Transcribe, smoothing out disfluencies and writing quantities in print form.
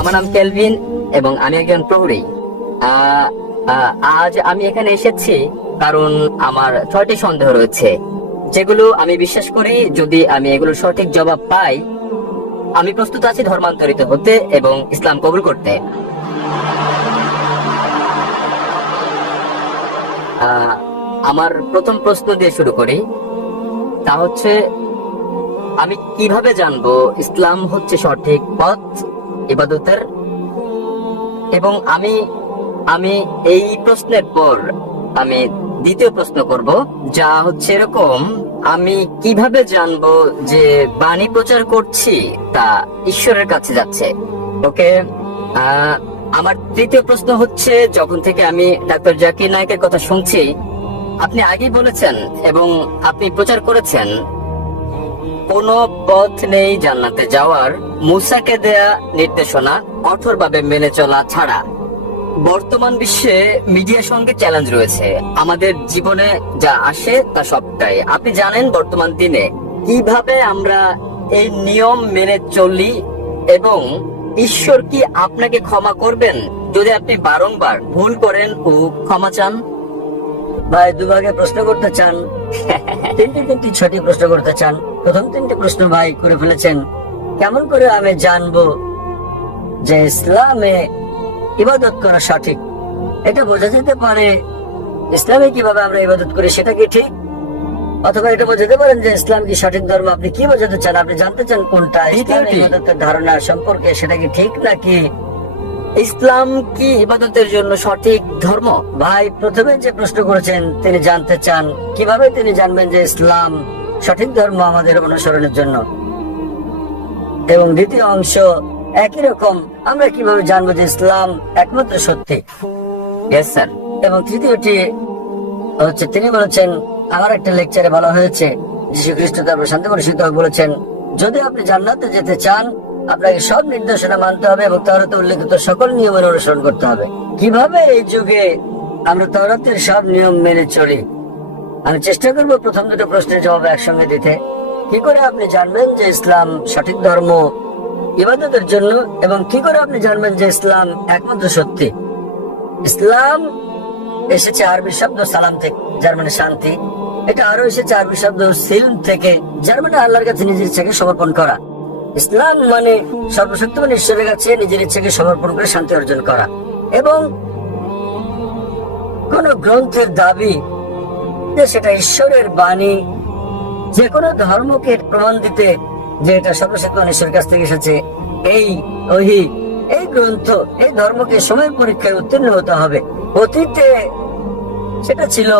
আমার নাম কেলভিন এবং আমি একজন প্রহরী। আজ আমি এখানে এসেছি কারণ আমার 6টি সন্দেহ রয়েছে, যেগুলো আমি বিশ্বাস করি যদি আমি এগুলোর সঠিক জবাব পাই, আমি প্রস্তুত আছি ধর্মান্তরিত হতে এবং ইসলাম কবুল করতে। আমার প্রথম প্রশ্ন দিয়ে শুরু করি, তা হচ্ছে আমি কিভাবে জানবো ইসলাম হচ্ছে সঠিক পথ ইবাদতের? এবং আমি আমি এই প্রশ্নের পর আমি দ্বিতীয় প্রশ্ন করব, যা হচ্ছে এরকম, আমি কিভাবে জানবো যে বাণী প্রচার করছি তা ঈশ্বরের কাছে যাচ্ছে? ওকে। আমার তৃতীয় প্রশ্ন হচ্ছে, যখন থেকে আমি ডাক্তার জাকির নায়েকের কথা শুনছি, আপনি আগেই বলেছেন এবং আপনি প্রচার করেছেন কোনো পথ নেই জান্নাতে যাওয়ার মুসাকে দেয়া নির্দেশনা কঠোরভাবে মেনে চলা ছাড়া। বর্তমান বিশ্বে মিডিয়ার সঙ্গে চ্যালেঞ্জ রয়েছে, আমাদের জীবনে যা আসে তা সবটাই আপনি জানেন। বর্তমান দিনে কিভাবে আমরা এই নিয়ম মেনে চলি এবং ঈশ্বর কি আপনাকে ক্ষমা করবেন যদি আপনি বারংবার ভুল করেন ও ক্ষমা চান? ভাই দুভাগে প্রশ্ন করতে চান? তিনটি ছোট প্রশ্ন করতে চান? প্রথম 3টি প্রশ্ন ভাই করে ফেলেছেন। কেমন করে আমি জানবো যে ইসলামে ইবাদত করা সঠিক? এটা বোঝা যেতে পারে ইসলামে কিভাবে আমরা ইবাদত করি সেটা কি ঠিক, অথবা এটা বোঝাতে পারেন যে ইসলাম কি সঠিক ধর্ম। আপনি কি বোঝাতে চান? আপনি জানতে চান কোনটা ইসলামের ইবাদতের ধারণা সম্পর্কে, সেটা কি ঠিক নাকি ইসলাম কি ইবাদতের জন্য সঠিক ধর্ম? ভাই প্রথমে যে প্রশ্ন করেছেন তিনি জানতে চান কিভাবে তিনি জানবেন যে ইসলাম সঠিক ধর্ম আমাদের অনুসরণের জন্য, এবং দ্বিতীয় অংশ একই রকম, আমরা কিভাবে জানবো যে ইসলাম একমাত্র সত্যি। Yes sir. এবং তৃতীয়টি হচ্ছে তিনি বলেছেন, আমার একটা লেকচারে বলা হয়েছে, যীশু খ্রিস্ট তারপর শান্তি পরিষদ বলেছেন, যদি আপনি জান্নাতে যেতে চান আপনাকে সব নির্দেশনা মানতে হবে এবং তাওরাতে উল্লেখিত সকল নিয়মের অনুসরণ করতে হবে। কিভাবে এই যুগে আমরা তাওরাতের সব নিয়ম মেনে চলি? আমি চেষ্টা করব প্রথম দুটো প্রশ্নের জবাব একসঙ্গে দিতে। কি করে আপনি জানবেন যে ইসলাম সঠিক ধর্ম ইবাদতের জন্য, এবং কি করে আপনি জানবেন যে ইসলাম একমাত্র সত্যি? ইসলাম এসেছে আরবি শব্দ সালাম থেকে, যার মানে শান্তি। এটা আরো এসেছে আরবি শব্দ সিলম থেকে, যার মানে আল্লাহর কাছে নিজের ইচ্ছাকে সমর্পণ করা। ইসলাম মানে সর্বশক্তিমান ঈশ্বরের কাছে নিজের ইচ্ছাকে সমর্পণ করে শান্তি অর্জন করা। এবং কোন গ্রন্থের দাবি যে সেটা ঈশ্বরের বাণী, যে কোনো ধর্মকে প্রমাণ দিতে যে এটা সর্বশক্তিমান ঈশ্বরের কাছ থেকে এসেছে, এই ওহী, এই গ্রন্থ, এই ধর্মকে সময় পরীক্ষায় উত্তীর্ণ হতে হবে। অতীতে সেটা ছিল